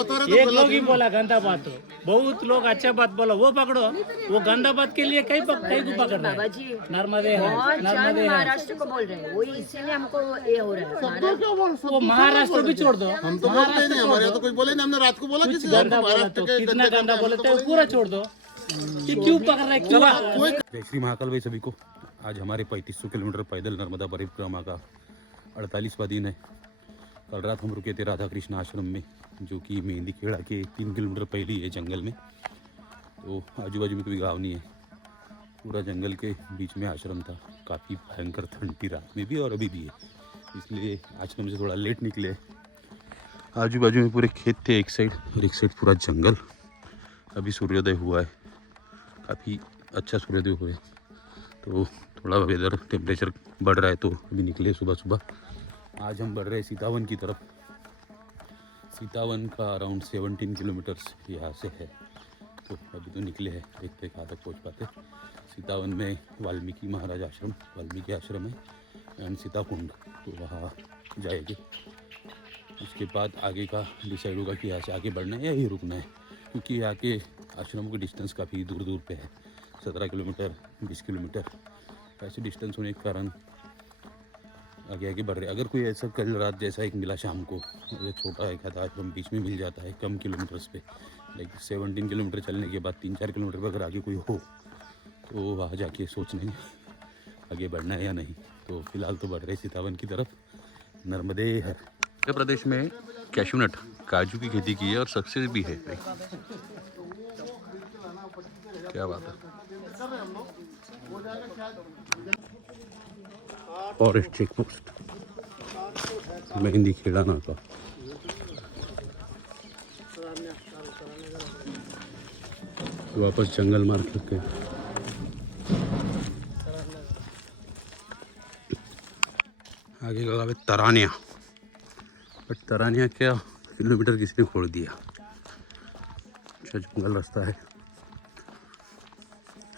एक लोग ही बोला गंदा बात हो, बहुत लोग अच्छा बात बोला, वो पकड़ो। वो गंदा बात के लिए कई को पकड़ रहा है। नर्मदे है, नर्मदे है। महाराष्ट्र को बोल रहे हैं, वही इसीलिए हमको ये हो रहा है। वो महाराष्ट्र भी छोड़ दो, हम तो बोलते ही नहीं, हमारे यहाँ तो कोई बोले नहीं। हमने रात को बोला कुछ किसी गंदा बोला तो कितना गंदा बोलते हैं पूरा छोड़ दो। ये क्यों पकड़ रहा है, क्यों? जय श्री महाकाल भाई सभी को। आज हमारे 3500 किलोमीटर पैदल नर्मदा परिक्रमा का 48वां दिन है। कल रात हम रुके थे राधा कृष्ण आश्रम में, जो कि मेहंदी खेड़ा के 3 किलोमीटर पहले ही है जंगल में। तो आजू बाजू में कोई गाँव नहीं है, पूरा जंगल के बीच में आश्रम था। काफ़ी भयंकर ठंड थी रात में भी और अभी भी है, इसलिए आश्रम से थोड़ा लेट निकले। आजू बाजू में पूरे खेत थे एक साइड, और एक साइड पूरा जंगल। अभी सूर्योदय हुआ है, काफ़ी अच्छा सूर्योदय हुआ है, तो थोड़ा वेदर टेम्परेचर बढ़ रहा है, तो अभी निकले सुबह सुबह। आज हम बढ़ रहे हैं सीतावन की तरफ। सीतावन का अराउंड 17 किलोमीटर्स यहाँ से है, तो अभी तो निकले हैं, देखते हैं कहाँ तक पहुँच पाते। सीतावन में वाल्मीकि महाराज आश्रम, वाल्मीकि आश्रम है एंड सीता कुंड, तो वहाँ जाएंगे। उसके बाद आगे का डिसाइड होगा कि यहाँ से आगे बढ़ना है या यहीं रुकना है, क्योंकि यहाँ के आश्रमों की डिस्टेंस काफ़ी दूर दूर पे है। 17 किलोमीटर, 20 किलोमीटर ऐसे डिस्टेंस होने के कारण आगे आगे बढ़ रहे। अगर कोई ऐसा कल रात जैसा एक मिला शाम को, छोटा एक आधा आश्रम बीच में मिल जाता है कम किलोमीटर्स पे, लाइक 17 किलोमीटर चलने के बाद 3-4 किलोमीटर पर अगर आगे कोई हो, तो वहाँ जाके सोच लेंगे आगे बढ़ना है या नहीं। तो फिलहाल तो बढ़ रहे सीतावन की तरफ। नर्मदे हर। मध्य प्रदेश में कैशूनट, काजू की खेती की है और सक्सेस भी है। क्या बात है। Forest check post, Mehndi Khera नाका। वापस जंगल मार्ग लग गए। आगे का गाँव है तरानिया, बट तरानिया क्या किलोमीटर किसने खोल दिया। अच्छा जंगल रास्ता है,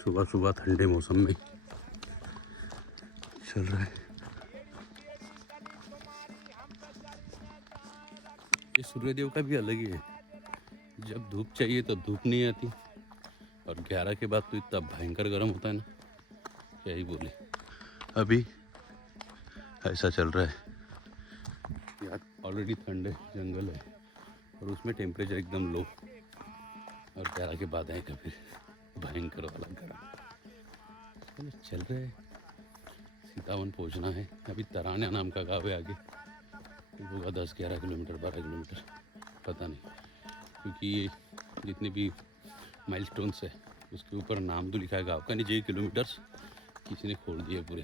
सुबह सुबह ठंडे मौसम में चल रहा है। ये सूर्यदेव का भी अलग ही है, जब धूप चाहिए तो धूप नहीं आती, और 11 के बाद तो इतना भयंकर गर्म होता है ना, क्या ही बोले। अभी ऐसा चल रहा है, यार ऑलरेडी ठंडे जंगल है और उसमें टेम्परेचर एकदम लो, और 11 के बाद आएगा फिर भयंकर वाला गर्म। चल रहे हैं, सीतावन पहुंचना है। अभी तरानिया नाम का गाँव है आगे, होगा 10-11 किलोमीटर, 12 किलोमीटर पता नहीं, क्योंकि ये जितने भी माइलस्टोन्स है उसके ऊपर नाम तो लिखा है गाँव का, नहीं जो किलोमीटर्स किसी ने खोल दिए पूरे,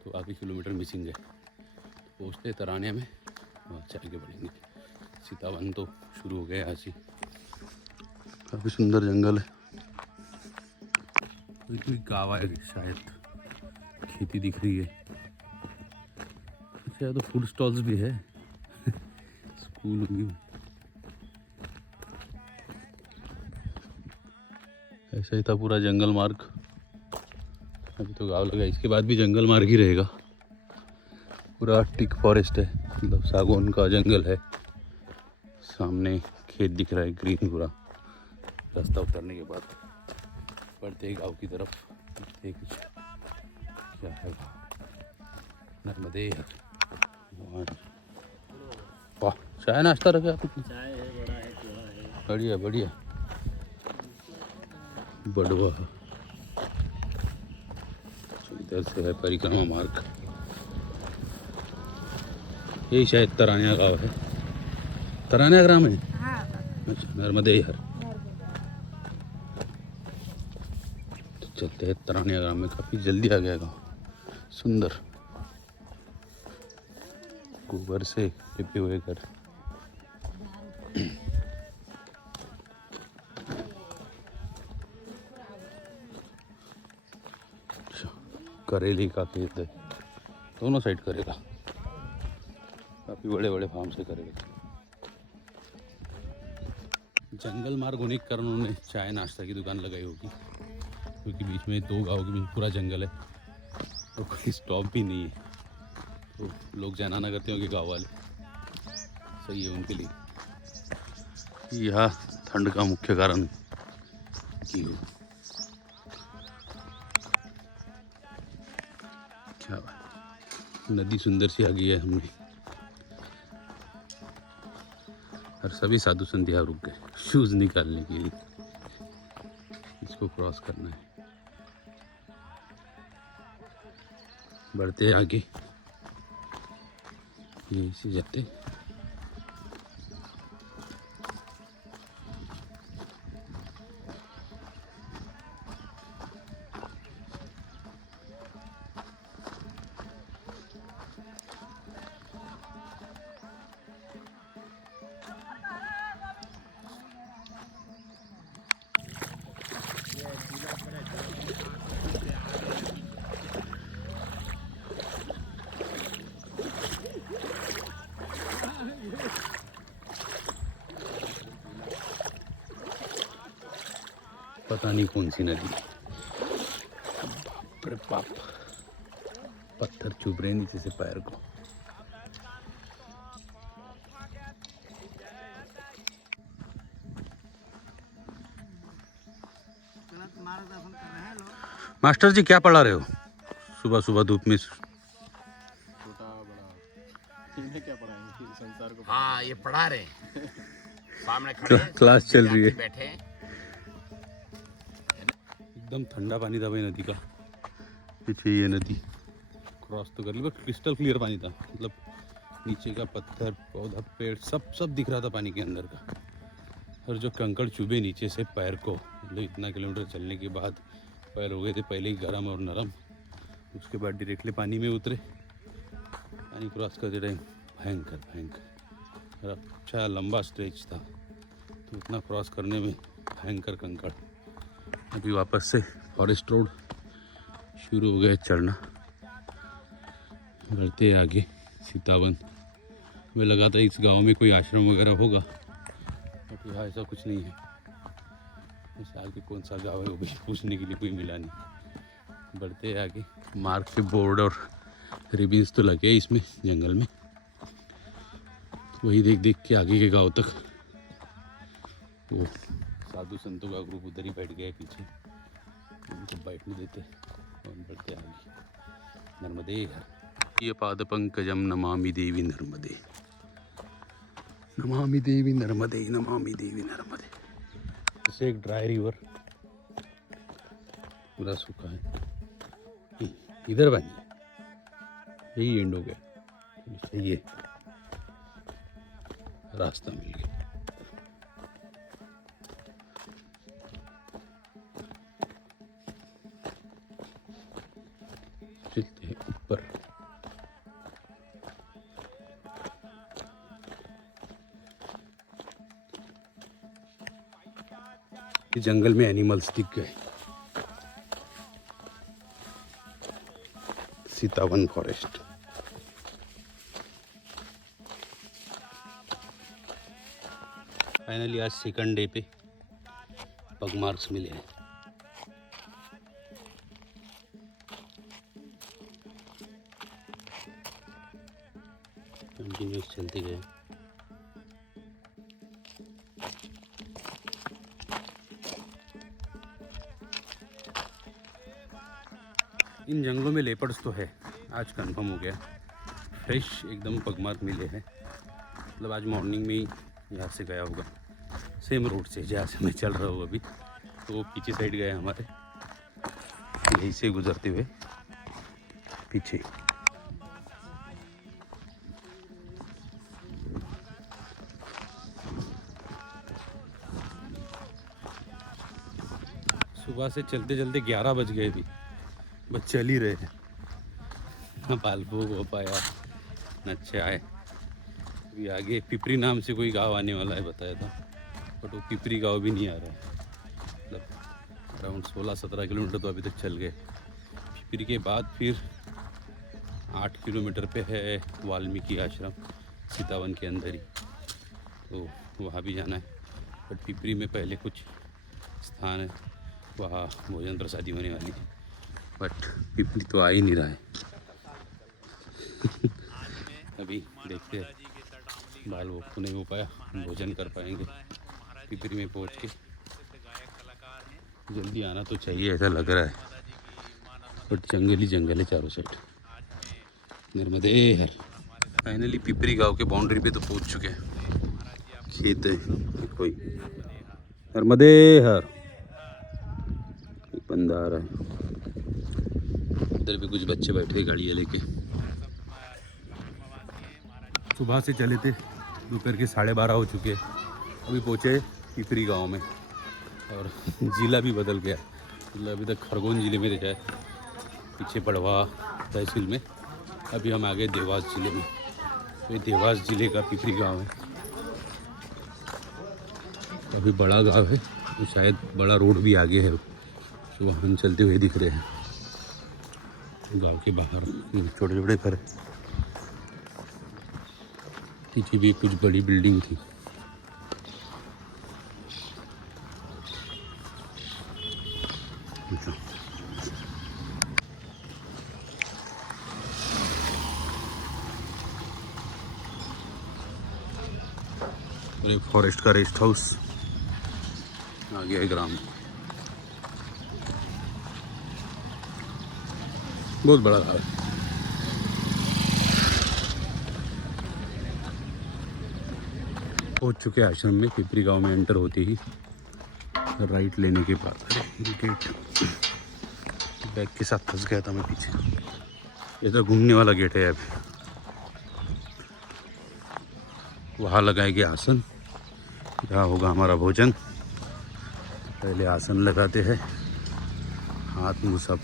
तो आगे किलोमीटर मिसिंग है। पहुँचते हैं तरानिया में, वहाँ से आगे बढ़ेंगे। सीतावन तो शुरू हो गया यहाँ से। काफ़ी सुंदर जंगल है, कोई गाँव है शायद, खेती दिख रही है। अच्छा तो फूड स्टॉल्स भी है स्कूल होगी। ऐसा ही था पूरा जंगल मार्ग, अभी तो गाँव लगा, इसके बाद भी जंगल मार्ग ही रहेगा। पूरा टिक फॉरेस्ट है, मतलब सागौन का जंगल है। सामने खेत दिख रहा है ग्रीन पूरा। रास्ता उतरने के बाद बढ़ते गाँव की तरफ, क्या है नर्मदे। वाह, चाय नाश्ता रखा आपने? चाय है, बड़ा है, थोड़ा है। बढ़िया बढ़िया। बड़वा इधर से है परिक्रमा मार्ग। यही शायद तरानिया गाँव है, तरानिया ग्राम है। अच्छा, नर्मदे हर। तो चलते हैं तरानिया ग्राम में, काफ़ी जल्दी आ गया गाँव, सुंदर गोबर से लिपे हुए घर। करेले का खेत है, दोनों साइड करेला, काफ़ी बड़े बड़े फार्म से करेले। जंगल मार्ग होने के कारण उन्होंने चाय नाश्ता की दुकान लगाई होगी, क्योंकि बीच में 2 गाँव के बीच पूरा जंगल है और कोई स्टॉप भी नहीं है, तो लोग जाना ना करते होंगे गाँव वाले, सही है उनके लिए। यह ठंड का मुख्य कारण की हो। क्या बात, नदी सुंदर सी आ गई है हमने, और सभी साधु संत यहाँ रुक गए शूज निकालने के लिए। इसको क्रॉस करना है, बढ़ते आगे, यहीं से जाते। पता नहीं कौन सी नदी, बाप रे बाप, पत्थर चुभ रहे नीचे से पैर को। मास्टर जी क्या पढ़ा रहे हो सुबह सुबह धूप में? हाँ ये पढ़ा रहे हैं, सामने खड़े हैं, क्लास चल रही है। बैठे हैं। एकदम ठंडा पानी था भाई नदी का। पीछे ये नदी क्रॉस तो कर ली, बट क्रिस्टल क्लियर पानी था, मतलब नीचे का पत्थर पौधा पेड़ सब दिख रहा था पानी के अंदर का। और जो कंकड़ चुभे नीचे से पैर को, मतलब इतना किलोमीटर चलने के बाद पैर हो गए थे पहले ही गर्म और नरम, उसके बाद डायरेक्टली पानी में उतरे। पानी क्रॉस करते टाइम भयंकर भयंकर, और अच्छा लंबा स्ट्रेच था, तो उतना क्रॉस करने में भयंकर कंकड़। अभी वापस से फॉरेस्ट रोड शुरू हो गया चढ़ना, बढ़ते आगे सीतावन। हमें लगा था इस गांव में कोई आश्रम वगैरह होगा, बट यहाँ ऐसा कुछ नहीं है। इस आगे कौन सा गांव है वो भी पूछने के लिए कोई मिला नहीं। बढ़ते आगे, मार्क के बोर्ड और रिबिन्स तो लगे हैं इसमें जंगल में, वही देख देख के आगे के गांव तक। वो साधु संतों का ग्रुप उधर ही बैठ गया पीछे, उनको बैठने देते और बढ़ते आगे। नर्मदे हर ये पाद पंकजम नमामि देवी नर्मदे, नमामि देवी नर्मदे, नमामि देवी नर्मदे। जैसे एक ड्राई रिवर पूरा सूखा है, इधर बनी यही एंड हो गया, ये रास्ता मिल गया। चलते हैं ऊपर। जंगल में एनिमल्स दिख गए। सीतावन फॉरेस्ट। फाइनली आज सेकंड डे पे पग मार्क्स मिले हैं। कंटिन्यूस चलते गए। इन जंगलों में लेपर्ड्स तो है, आज कंफर्म हो गया। फ्रेश एकदम पगमार्क मिले हैं, मतलब आज मॉर्निंग में ही यहाँ से गया होगा, सेम रोड से जहाँ से मैं चल रहा हूँ अभी। तो वो पीछे साइड गए हमारे, यहीं से गुजरते हुए पीछे। सुबह से चलते चलते 11 बज गए भी, बस चल ही रहे हैं। ना पाल भोग हो पाया न अच्छे आए। अभी आगे पिपरी नाम से कोई गांव आने वाला है बताया था, बट वो पिपरी गांव भी नहीं आ रहा है। मतलब अराउंड 16-17 किलोमीटर तो अभी तक चल गए। पिपरी के बाद फिर 8 किलोमीटर पे है वाल्मीकि आश्रम, सीतावन के अंदर ही, तो वहाँ भी जाना है। बट पिपरी में पहले कुछ स्थान है, वहाँ भोजन प्रसादी होने वाली है, बट पिपली तो आ ही नहीं रहा है। अभी देखते हैं, बाल वो नहीं हो पाया, भोजन कर पाएंगे। पिपरी में पहुंच के। जल्दी आना तो चाहिए ऐसा लग रहा है, बट जंगल ही जंगल है चारों साइड। नर्मदे हर। फाइनली पिपरी गांव के बाउंड्री पे तो पहुंच चुके हैं। खेत है कोई, नर्मदे हर। एक बंदा आ रहा है, इधर भी कुछ बच्चे बैठे गाड़ियाँ लेके। सुबह से चले थे, दोपहर के 12:30 हो चुके हैं। अभी पहुँचे पिपरी गांव में और ज़िला भी बदल गया। मतलब अभी तक खरगोन ज़िले में रहता है, पीछे पड़वा तहसील में। अभी हम आ गए देवास ज़िले में। तो ये देवास ज़िले का पिपरी गांव है। काफ़ी बड़ा गांव है, तो शायद बड़ा रोड भी आगे है, तो वाहन चलते हुए दिख रहे हैं। गांव के बाहर छोटे छोटे घर, पीछे भी कुछ बड़ी बिल्डिंग थी। और एक फॉरेस्ट का रेस्ट हाउस आ गया है ग्राम। बहुत बड़ा गाँव है। पहुंच चुके हैं आश्रम में। पिपरी गांव में एंटर होते ही राइट लेने के बाद, अरे गेट बैग के साथ फंस गया था मैं पीछे। ये तो घूमने वाला गेट है। अभी वहाँ लगाएंगे आसन, जहाँ होगा हमारा भोजन। पहले आसन लगाते हैं, हाथ मुँह सब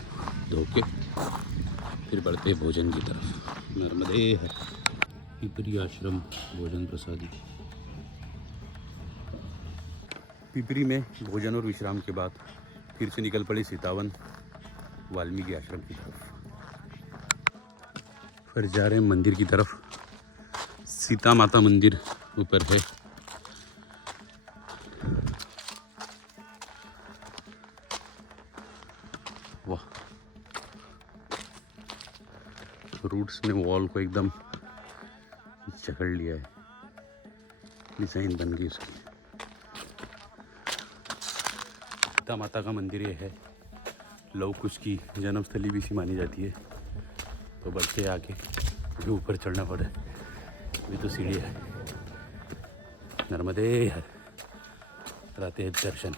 धो के, फिर बढ़ते हैं भोजन की तरफ। नर्मदे है पिपरी आश्रम भोजन प्रसादी। पिपरी में भोजन और विश्राम के बाद फिर से निकल पड़े सीतावन वाल्मीकि आश्रम की तरफ। फिर जा रहे हैं मंदिर की तरफ। सीता माता मंदिर ऊपर है। वाह, रूट्स ने वॉल को एकदम जकड़ लिया है, डिजाइन बन गई उसकी। सीता माता का मंदिर ये है। लव कुश की जन्मस्थली भी इसी मानी जाती है। तो बढ़ते आगे भी ऊपर चढ़ना पड़ा है, अभी तो सीढ़ी है। नर्मदे हर। कराते हैं दर्शन।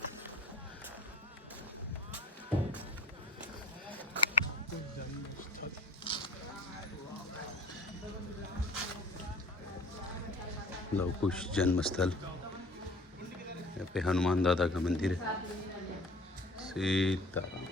लव कुश जन्मस्थल। यहाँ पे हनुमान दादा का मंदिर है। सीताराम।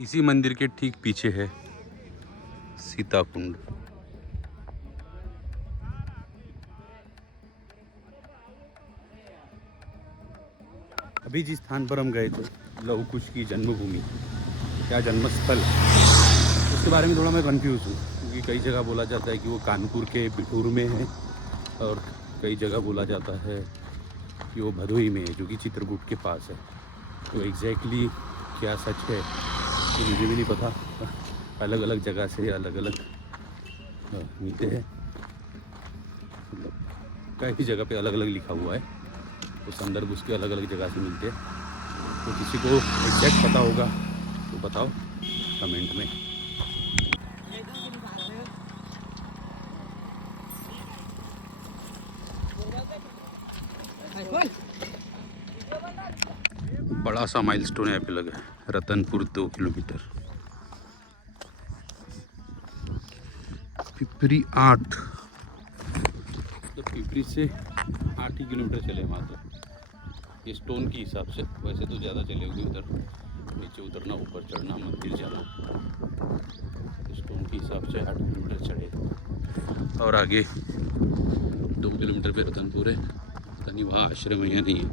इसी मंदिर के ठीक पीछे है सीता कुंड। अभी जिस स्थान पर हम गए थे, लव कुश की जन्मभूमि या जन्मस्थल, उसके बारे में थोड़ा मैं कंफ्यूज हूँ। क्योंकि कई जगह बोला जाता है कि वो कानपुर के बिठूर में है, और कई जगह बोला जाता है कि वो भदोही में है, जो कि चित्रकूट के पास है। तो एग्जैक्टली क्या सच है तो मुझे भी नहीं पता। अलग अलग जगह से अलग अलग मिलते हैं, मतलब कई जगह पे अलग अलग लिखा हुआ है, तो संदर्भ उसके अलग अलग जगह से मिलते हैं। तो किसी को एग्जैक्ट पता होगा तो बताओ कमेंट में। बड़ा सा माइलस्टोन यहाँ पे लगा है, रतनपुर 2 किलोमीटर। पिपरी 8, तो पिपरी से 8 ही किलोमीटर चले मात्र। ये स्टोन के हिसाब से, वैसे तो ज़्यादा चले होंगे। उधर नीचे उतरना, ऊपर चढ़ना, मंदिर जाना, स्टोन के हिसाब से 8 किलोमीटर चढ़े। और आगे 2 किलोमीटर पे रतनपुर है। पता नहीं वहाँ आश्रम है या नहीं है,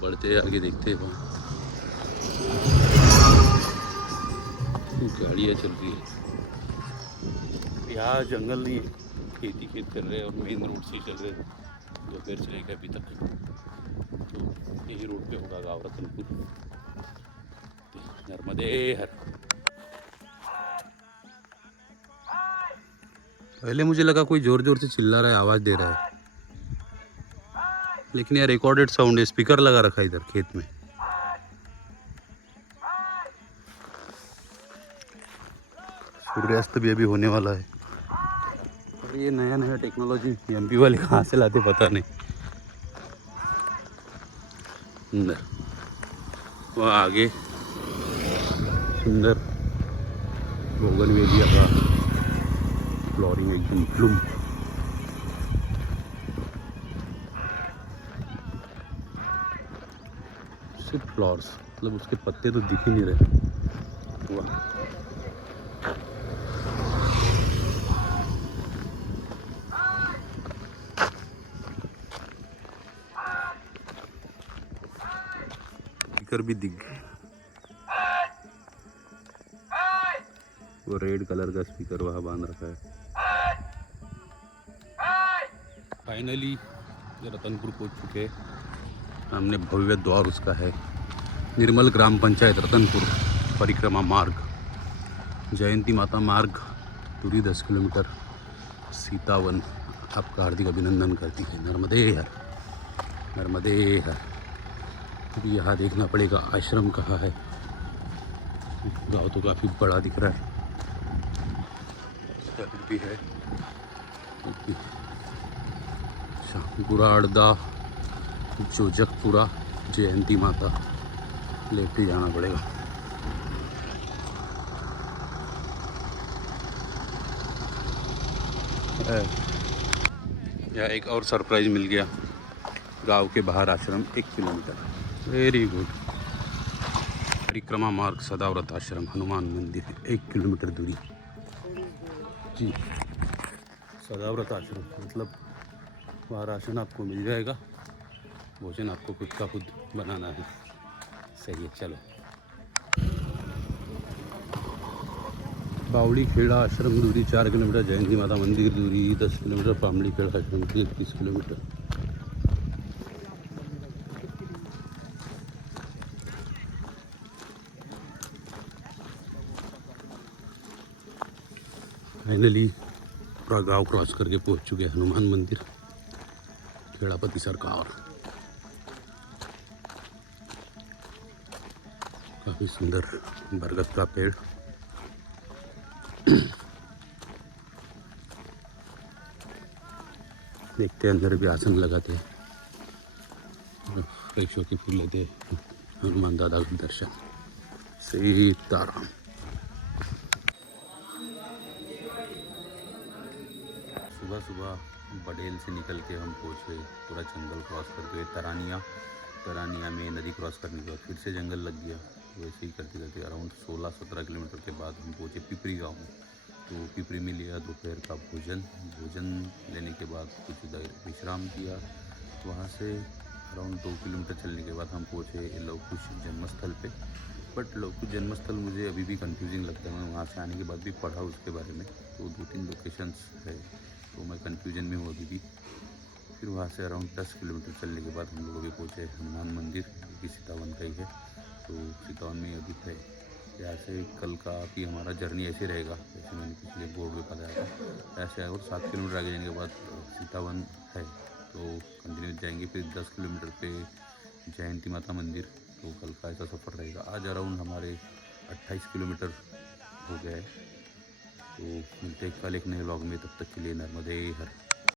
बढ़ते हैं आगे, देखते हैं वहाँ गाड़ियाँ चल रही है। यहाँ जंगल नहीं है, खेती खेत कर रहे हैं और मेन रोड से चल रहे हैं। दोपहर से लेकर अभी तक तो यही रोड पे होगा गाँव रतनपुर। नर्मदे हर। पहले मुझे लगा कोई जोर जोर से चिल्ला रहा है, आवाज़ दे रहा है, लेकिन यार रिकॉर्डेड साउंड है, स्पीकर लगा रखा है इधर खेत में। सूर्यास्त भी अभी होने वाला है। और ये नया नया टेक्नोलॉजी एमपी वाले कहाँ से लाते पता नहीं। सुंदर वहाँ आगे सुंदर बोगनवेलिया का फ्लोरिंग एकदम ब्लूम। सिर्फ फ्लावर्स, मतलब उसके पत्ते तो दिख ही नहीं रहे। वाह, स्पीकर भी दिख गए। वो रेड कलर का स्पीकर वहाँ बांध रखा है। फाइनली रतनपुर पहुँच चुके हैं। सामने भव्य द्वार उसका है, निर्मल ग्राम पंचायत रतनपुर परिक्रमा मार्ग, जयंती माता मार्ग, दूरी 10 किलोमीटर, सीतावन आपका हार्दिक अभिनंदन करती है। नर्मदे हर, नर्मदे हर। अभी यहाँ देखना पड़ेगा आश्रम कहाँ है। गाँव तो काफ़ी बड़ा दिख रहा है, भी है गुराड़दा जोजकपुरा जयंती माता लेके जाना पड़ेगा। या एक और सरप्राइज मिल गया, गांव के बाहर आश्रम 1 किलोमीटर। Very good. परिक्रमा मार्ग सदाव्रत आश्रम हनुमान मंदिर 1 किलोमीटर दूरी जी। सदाव्रत आश्रम मतलब वहाँ राशन आपको मिल जाएगा, भोजन आपको खुद का खुद बनाना है। सही है, चलो। बावड़ी खेड़ा आश्रम दूरी 4 किलोमीटर, जयंती माता मंदिर दूरी 10 किलोमीटर, पामड़ी खेड़ा आश्रम दूरी 31 किलोमीटर। फाइनली पूरा गांव क्रॉस करके पहुंच चुके हैं हनुमान मंदिर, खेड़ापति सरकार। काफ़ी सुंदर बरगद का पेड़। देखते हैं, अंदर भी आसन लगाते हैं, पैसों की फूल लेते हैं, हनुमान दादा का दर्शन। सीताराम। सुबह सुबह बडेल से निकल के हम पहुँचे, पूरा जंगल क्रॉस करते हुए तरानिया में नदी क्रॉस करने के बाद फिर से जंगल लग गया। वैसे ही करते करते अराउंड 16-17 किलोमीटर के बाद हम पहुँचे पिपरी गाँव में। तो पिपरी में लिया दोपहर का भोजन लेने के बाद कुछ देर विश्राम किया। वहाँ से अराउंड 2 किलोमीटर चलने के बाद हम पहुँचे लवकुश जन्मस्थल पे। बट लवकुश जन्मस्थल मुझे अभी भी कंफ्यूजिंग लगता है। मैं वहाँ से आने के बाद भी पढ़ा उसके बारे में, तो 2-3 लोकेशंस है, तो मैं कंफ्यूजन में हूँ अभी भी। फिर वहाँ से अराउंड 10 किलोमीटर चलने के बाद हम लोग अभी पहुँचे हनुमान मंदिर, जो कि सीतावन का ही है। तो सीतावन में अभी है। यहाँ से कल का भी हमारा जर्नी ऐसे रहेगा, जैसे मैंने पिछले बोर्ड में बताया था ऐसे। और 7 किलोमीटर आगे जाने के बाद सीतावन है, तो कंटिन्यू जाएंगे। फिर 10 किलोमीटर पे जयंती माता मंदिर, तो कल का ऐसा सफ़र रहेगा। आज अराउंड हमारे 28 किलोमीटर हो गया है। तो मिलते हैं कल एक नए व्लॉग में, तब तक के लिए नर्मदे हर।